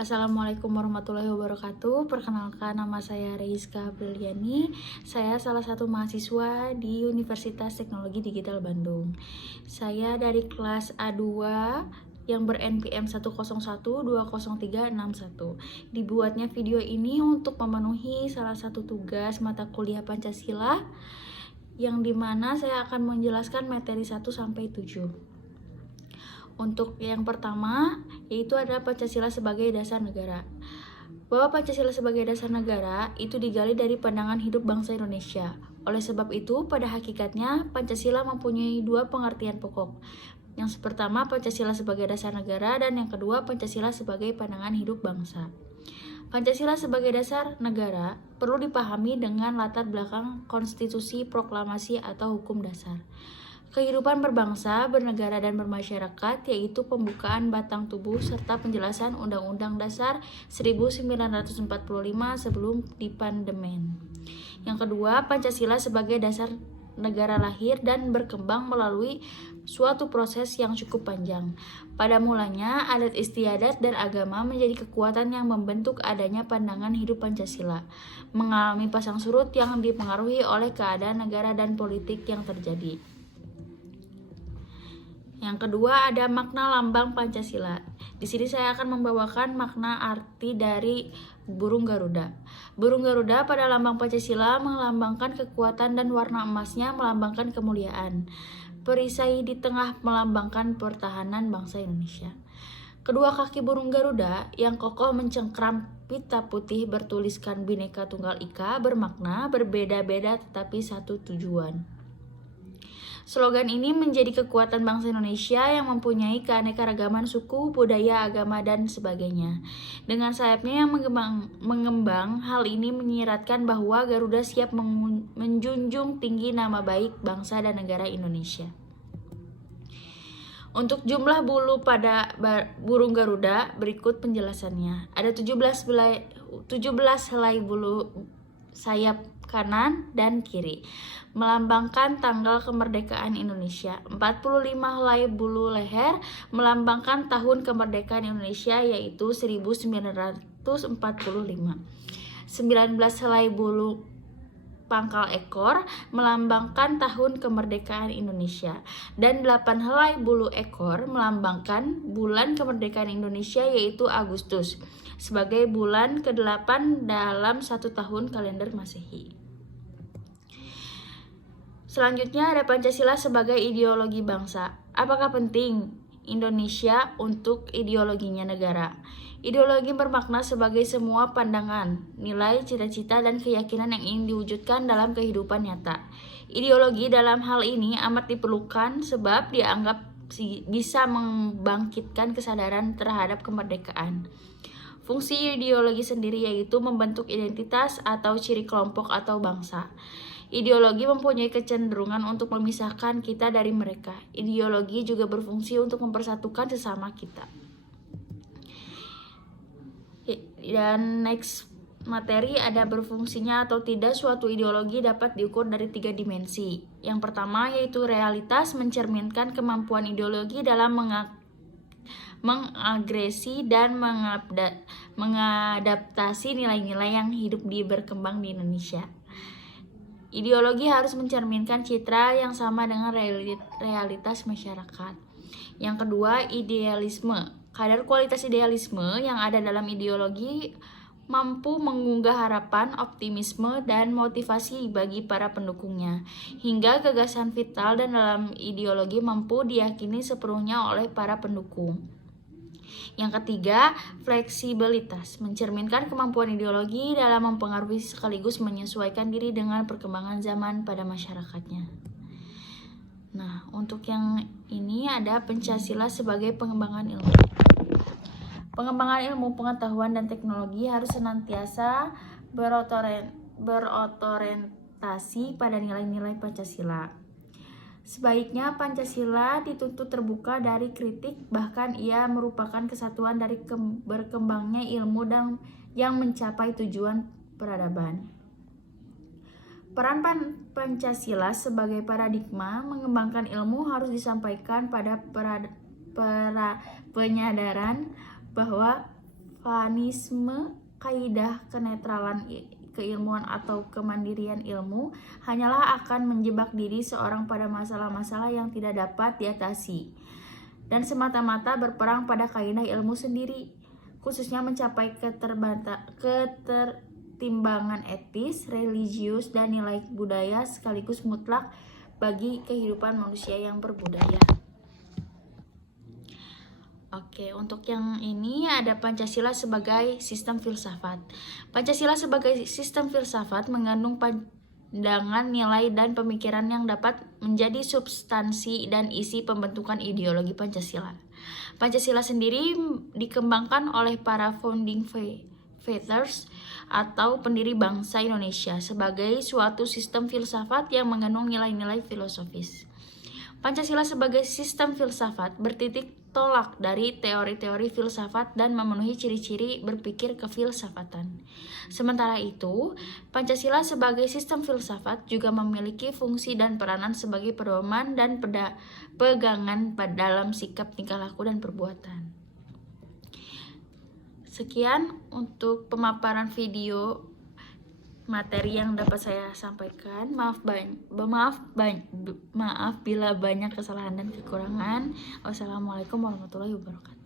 Assalamualaikum warahmatullahi wabarakatuh. Perkenalkan, nama saya Rizka Apriliani. Saya salah satu mahasiswa di Universitas Teknologi Digital Bandung. Saya dari kelas A2 yang ber-NPM 101203161. Dibuatnya video ini untuk memenuhi salah satu tugas mata kuliah Pancasila yang dimana saya akan menjelaskan materi 1 sampai 7. Untuk yang pertama, yaitu adalah Pancasila sebagai dasar negara. Bahwa Pancasila sebagai dasar negara itu digali dari pandangan hidup bangsa Indonesia. Oleh sebab itu, pada hakikatnya Pancasila mempunyai dua pengertian pokok. Yang pertama, Pancasila sebagai dasar negara, dan yang kedua, Pancasila sebagai pandangan hidup bangsa. Pancasila sebagai dasar negara perlu dipahami dengan latar belakang konstitusi, proklamasi, atau hukum dasar. Kehidupan berbangsa, bernegara, dan bermasyarakat, yaitu pembukaan batang tubuh serta penjelasan Undang-Undang Dasar 1945 sebelum dipandemen. Yang kedua, Pancasila sebagai dasar negara lahir dan berkembang melalui suatu proses yang cukup panjang. Pada mulanya, adat istiadat dan agama menjadi kekuatan yang membentuk adanya pandangan hidup Pancasila, mengalami pasang surut yang dipengaruhi oleh keadaan negara dan politik yang terjadi. Yang kedua ada makna lambang Pancasila. Di sini saya akan membawakan makna arti dari burung Garuda. Burung Garuda pada lambang Pancasila melambangkan kekuatan dan warna emasnya melambangkan kemuliaan. Perisai di tengah melambangkan pertahanan bangsa Indonesia. Kedua kaki burung Garuda yang kokoh mencengkram pita putih bertuliskan Bhinneka Tunggal Ika bermakna berbeda-beda tetapi satu tujuan. Slogan ini menjadi kekuatan bangsa Indonesia yang mempunyai keanekaragaman suku, budaya, agama, dan sebagainya. Dengan sayapnya yang mengembang, hal ini menyiratkan bahwa Garuda siap menjunjung tinggi nama baik bangsa dan negara Indonesia. Untuk jumlah bulu pada burung Garuda, berikut penjelasannya. Ada 17 helai bulu sayap kanan dan kiri, melambangkan tanggal kemerdekaan Indonesia. 45 helai bulu leher melambangkan tahun kemerdekaan Indonesia, yaitu 1945. 19 helai bulu pangkal ekor melambangkan tahun kemerdekaan Indonesia, dan 8 helai bulu ekor melambangkan bulan kemerdekaan Indonesia, yaitu Agustus, sebagai bulan ke-8 dalam 1 tahun kalender Masehi. Selanjutnya ada Pancasila sebagai ideologi bangsa. Apakah penting Indonesia untuk ideologinya negara? Ideologi bermakna sebagai semua pandangan, nilai, cita-cita, dan keyakinan yang ingin diwujudkan dalam kehidupan nyata. Ideologi dalam hal ini amat diperlukan sebab dianggap bisa membangkitkan kesadaran terhadap kemerdekaan. Fungsi ideologi sendiri yaitu membentuk identitas atau ciri kelompok atau bangsa. Ideologi mempunyai kecenderungan untuk memisahkan kita dari mereka. Ideologi juga berfungsi untuk mempersatukan sesama kita. Dan next materi ada berfungsinya atau tidak suatu ideologi dapat diukur dari 3 dimensi. Yang pertama yaitu realitas, mencerminkan kemampuan ideologi dalam mengagresi dan mengadaptasi nilai-nilai yang hidup berkembang di Indonesia. Ideologi harus mencerminkan citra yang sama dengan realitas masyarakat. Yang kedua, idealisme. Kadar kualitas idealisme yang ada dalam ideologi mampu mengunggah harapan, optimisme, dan motivasi bagi para pendukungnya, hingga gagasan vital dan dalam ideologi mampu diyakini sepenuhnya oleh para pendukung. Yang ketiga, fleksibilitas, mencerminkan kemampuan ideologi dalam mempengaruhi sekaligus menyesuaikan diri dengan perkembangan zaman pada masyarakatnya. Nah, untuk yang ini ada Pancasila sebagai pengembangan ilmu. Pengembangan ilmu pengetahuan dan teknologi harus senantiasa berorientasi pada nilai-nilai Pancasila. Sebaiknya Pancasila dituntut terbuka dari kritik, bahkan ia merupakan kesatuan dari berkembangnya ilmu dan yang mencapai tujuan peradaban. Peran Pancasila sebagai paradigma mengembangkan ilmu harus disampaikan pada penyadaran bahwa relevanisme, kaidah kenetralan keilmuan atau kemandirian ilmu hanyalah akan menjebak diri seorang pada masalah-masalah yang tidak dapat diatasi dan semata-mata berperang pada kaidah ilmu sendiri, khususnya mencapai ketertimbangan etis, religius, dan nilai budaya sekaligus mutlak bagi kehidupan manusia yang berbudaya. Oke, untuk yang ini ada Pancasila sebagai sistem filsafat. Pancasila sebagai sistem filsafat mengandung pandangan, nilai, dan pemikiran yang dapat menjadi substansi dan isi pembentukan ideologi Pancasila. Pancasila sendiri dikembangkan oleh para founding fathers atau pendiri bangsa Indonesia sebagai suatu sistem filsafat yang mengandung nilai-nilai filosofis. Pancasila sebagai sistem filsafat bertitik tolak dari teori-teori filsafat dan memenuhi ciri-ciri berpikir kefilsafatan. Sementara itu, Pancasila sebagai sistem filsafat juga memiliki fungsi dan peranan sebagai pedoman dan pegangan dalam sikap, tingkah laku, dan perbuatan. Sekian untuk pemaparan video materi yang dapat saya sampaikan. Maaf bila banyak kesalahan dan kekurangan. Wassalamualaikum warahmatullahi wabarakatuh.